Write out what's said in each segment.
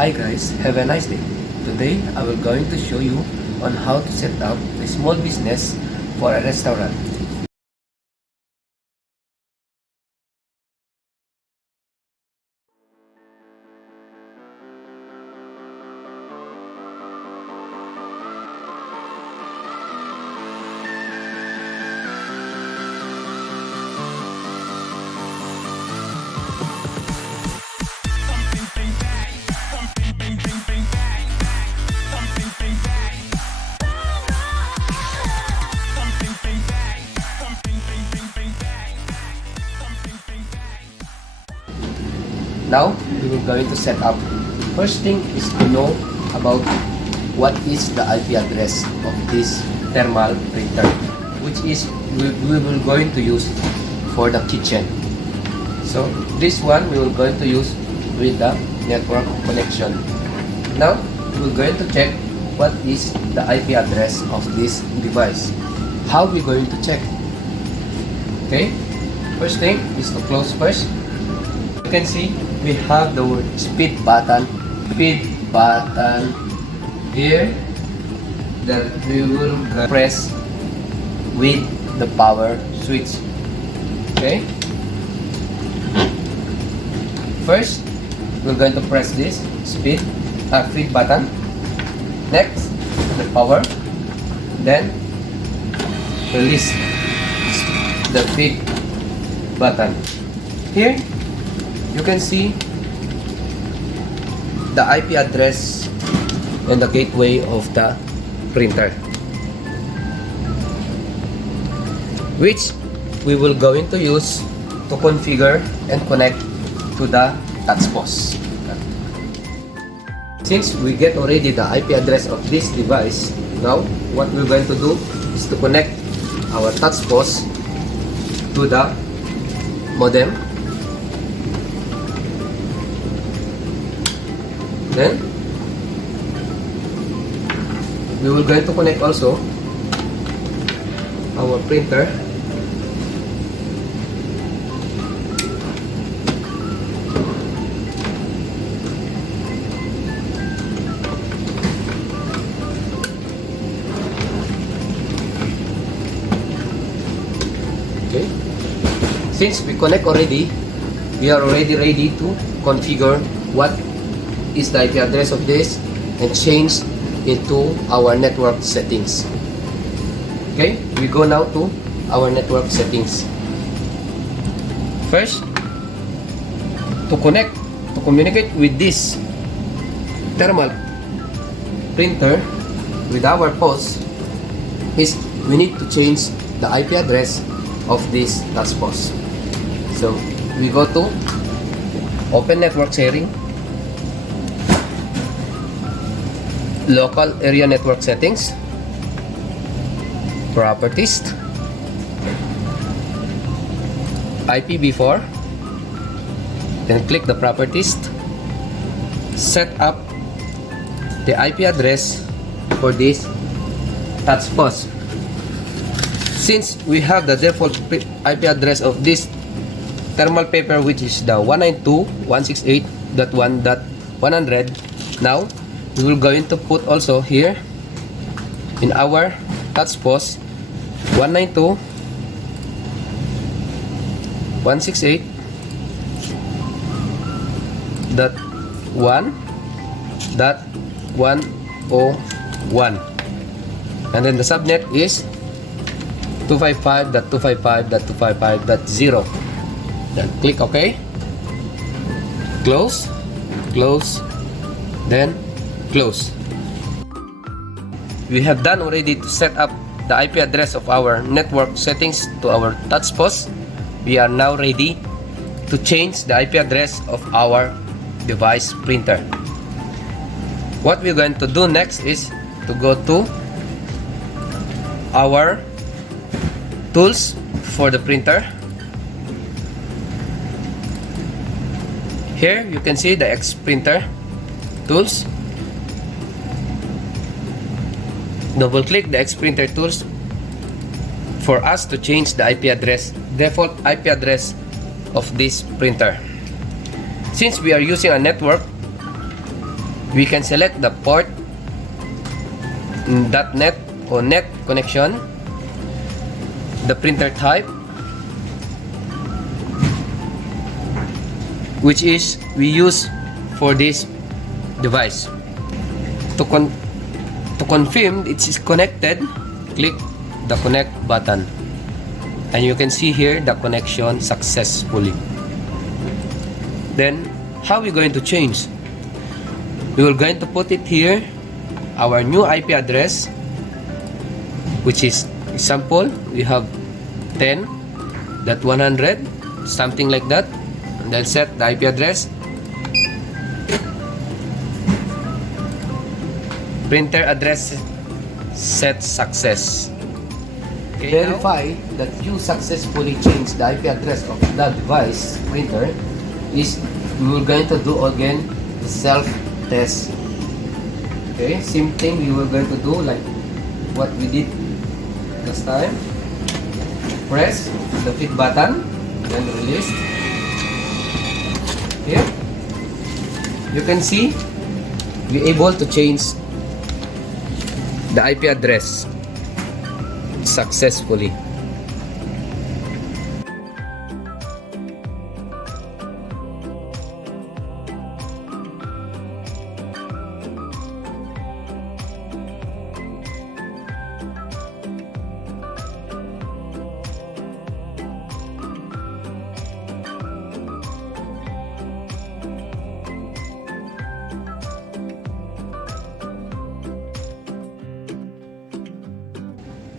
Hi guys, have a nice day. Today I will going to show you on how to set up a small business for a restaurant. Now we will going to set up. First thing is to know about what is the IP address of this thermal printer, which is we will going to use for the kitchen. So this one we will going to use with the network connection. Now we will going to check what is the IP address of this device. How we going to check? Okay, first thing is to close first. You can see we have the word speed button here that we will press with the power switch. Okay, first we're going to press this speed button, next the power, then release the feed button. Here you can see the IP address and the gateway of the printer, which we will going to use to configure and connect to the touch post. Since we get already the IP address of this device, now what we're going to do is to connect our touch post to the modem. Then we will going to connect also our printer okay. Since we connect already, we are already ready to configure what is the IP address of this and change into our network settings. Okay, we go now to our network settings. First, to communicate with this thermal printer with our post is we need to change the IP address of this touch post. So we go to open network sharing, local area network settings, properties, IPv4, then click the properties, set up the IP address for this touch post. Since we have the default IP address of this thermal paper, which is the 192.168.1.100, now we will going to put also here in our touch post 192.168.1.101, and then the subnet is 255.255.255.0. Then click OK, close, then close. We have done already to set up the IP address of our network settings to our touch post. We are now ready to change the IP address of our device printer. What we're going to do next is to go to our tools for the printer. Here you can see the X printer tools. Double click the X printer tools for us to change the IP address, default IP address of this printer. Since we are using a network, we can select the port .net or net connection, the printer type, which is we use for this device. To confirm it is connected, click the connect button, and you can see here the connection successfully. Then how are we going to change? We are going to put it here, our new IP address, which is example we have 10.100, something like that, and then set the IP address. Printer address set success. Okay, verify that you successfully changed the IP address of the device printer is we are going to do again the self-test. Okay, same thing we were going to do like what we did last time. Press the fit button, then release. Here, you can see we able to change the IP address successfully.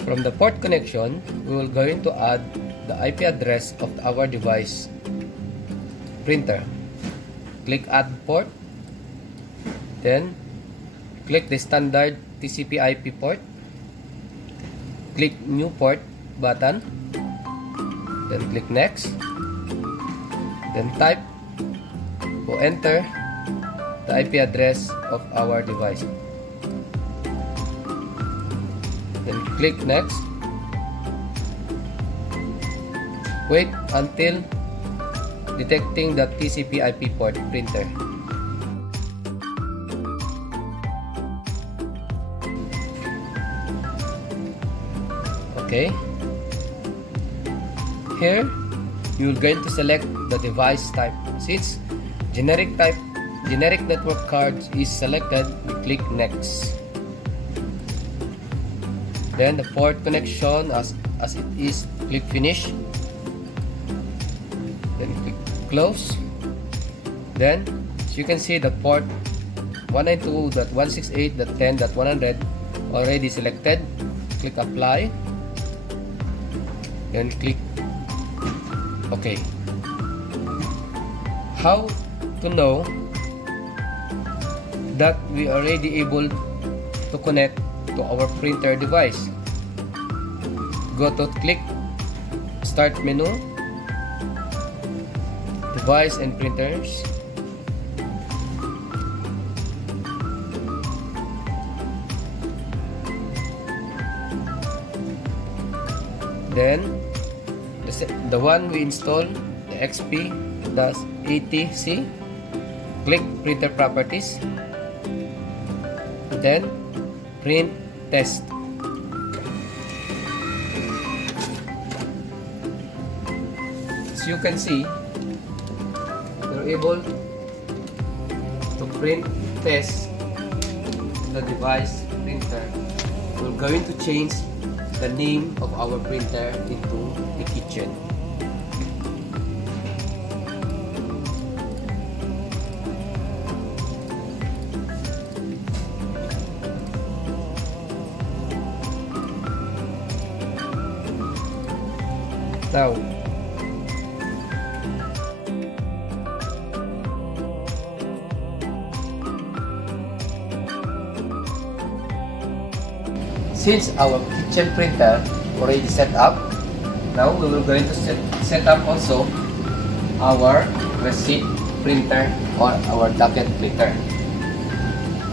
From the port connection, we will going to add the IP address of our device printer. Click add port, then click the standard TCP/IP port, click new port button, then click next, then type or enter the IP address of our device. Then click next. Wait until detecting the TCP/IP port printer. Okay. Here, you're going to select the device type. Since generic network cards is selected, we click next. Then the port connection as it is, click finish, then click close. Then as you can see the port 192.168.10.100 already selected. Click apply, then click OK. How to know that we are already able to connect to our printer device? Go to click start menu, device and printers, then the one we installed, the XP-80C, click printer properties, then print test. As you can see, you're able to print test the device printer. We're going to change the name of our printer into the kitchen. Now, since our kitchen printer already set up, now we will going to set up also our receipt printer or our docket printer.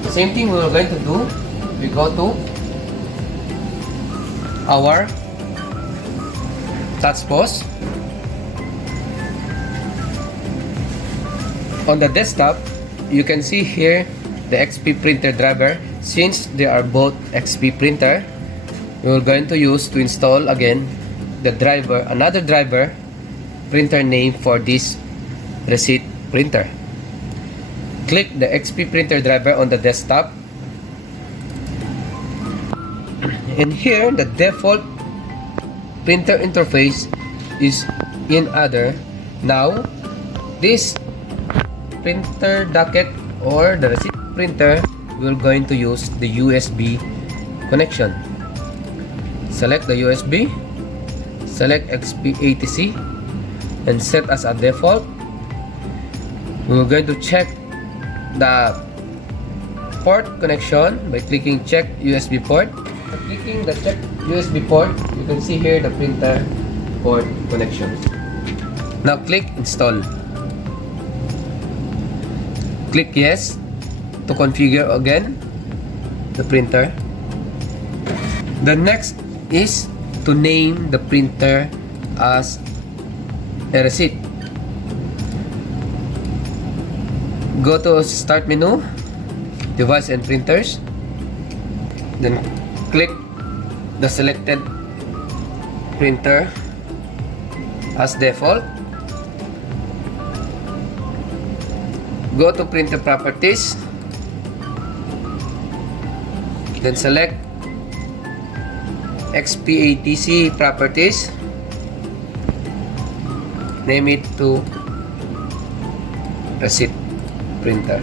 The same thing we are going to do. We go to our taskbox. On the desktop, you can see here the XP printer driver. Since they are both XP printer, we are going to use to install again the driver, another driver printer name for this receipt printer. Click the XP printer driver on the desktop, and here the default printer interface is in other. Now this printer docket or the receipt printer, we're going to use the USB connection. Select the USB, select XP80C and set as a default. We're going to check the port connection by clicking check USB port. By clicking the check USB port, you can see here the printer port connection. Now click install. Click yes to configure again the printer. The next is to name the printer as a receipt. Go to start menu, device and printers, then click the selected printer as default. Go to printer properties, then select XP80C properties, name it to receipt printer.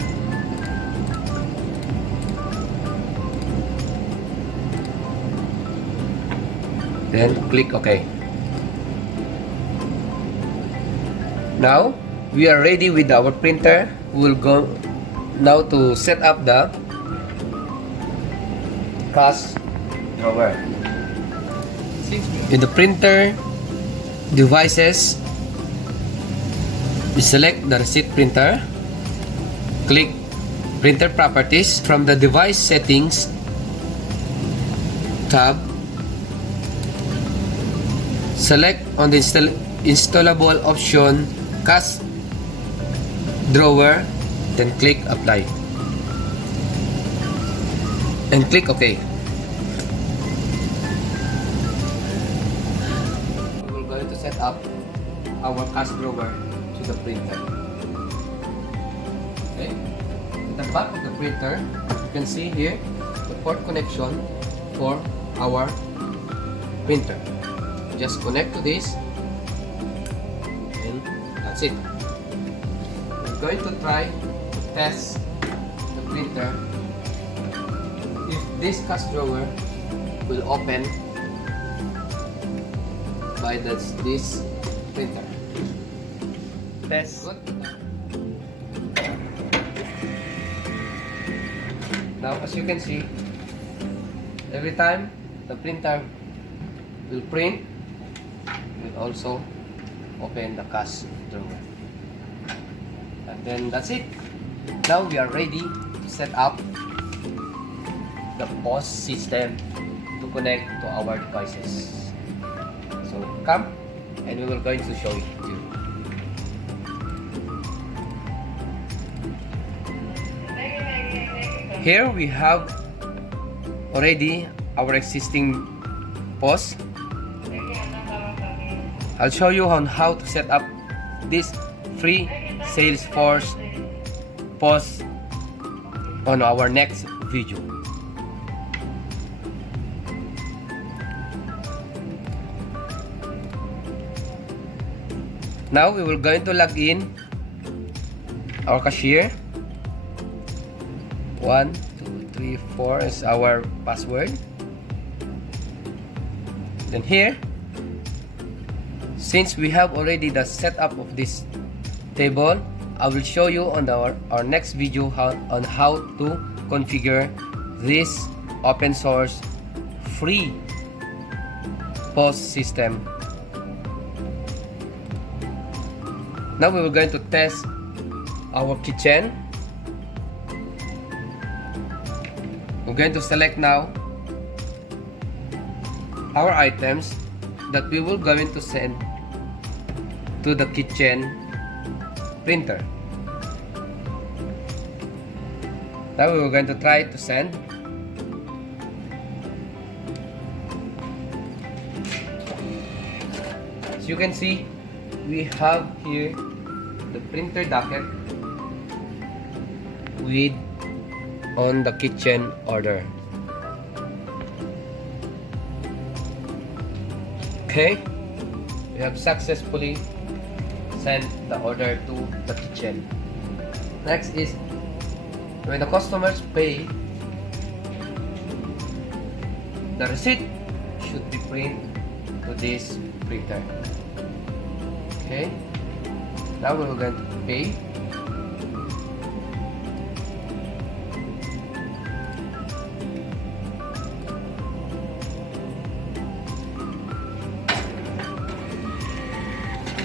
Then click OK. Now we are ready with our printer. We will go now to set up the cash drawer. In the printer devices, we select the receipt printer, click printer properties. From the device settings tab, select on the installable option cash drawer, then click apply and click OK. We're going to set up our cash drawer to the printer. Okay, at the back of the printer, you can see here the port connection for our printer. Just connect to this and that's it. We're going to try to test the printer if this cash drawer will open by this printer. Test. Good. Now as you can see, every time the printer will print, will also open the cash drawer. And then that's it. Now we are ready to set up the POS system to connect to our devices. So come and we will going to show it to you. Here we have already our existing POS. I'll show you on how to set up this free Salesforce POS on our next video. Now we will going to log in our cashier. 1, 2, 3, 4 is our password. Then here, since we have already the setup of this table, I will show you on our next video on how to configure this open source free POS system. Now we are going to test our kitchen. We're going to select now our items that we will going to send to the kitchen printer. Now we're going to try to send. As you can see, we have here the printer docket with on the kitchen order. Okay, we have successfully sent the order to the kitchen. Next is when the customers pay, the receipt should be printed to this printer. Okay, now we're going to pay.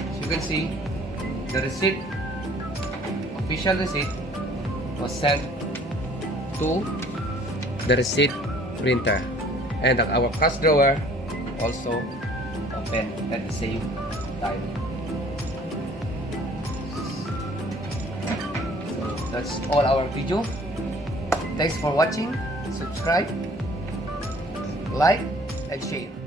As you can see, the receipt, official receipt, was sent to the receipt printer, and our cash drawer also open at the same time. So that's all our video. Thanks for watching. Subscribe, like, and share.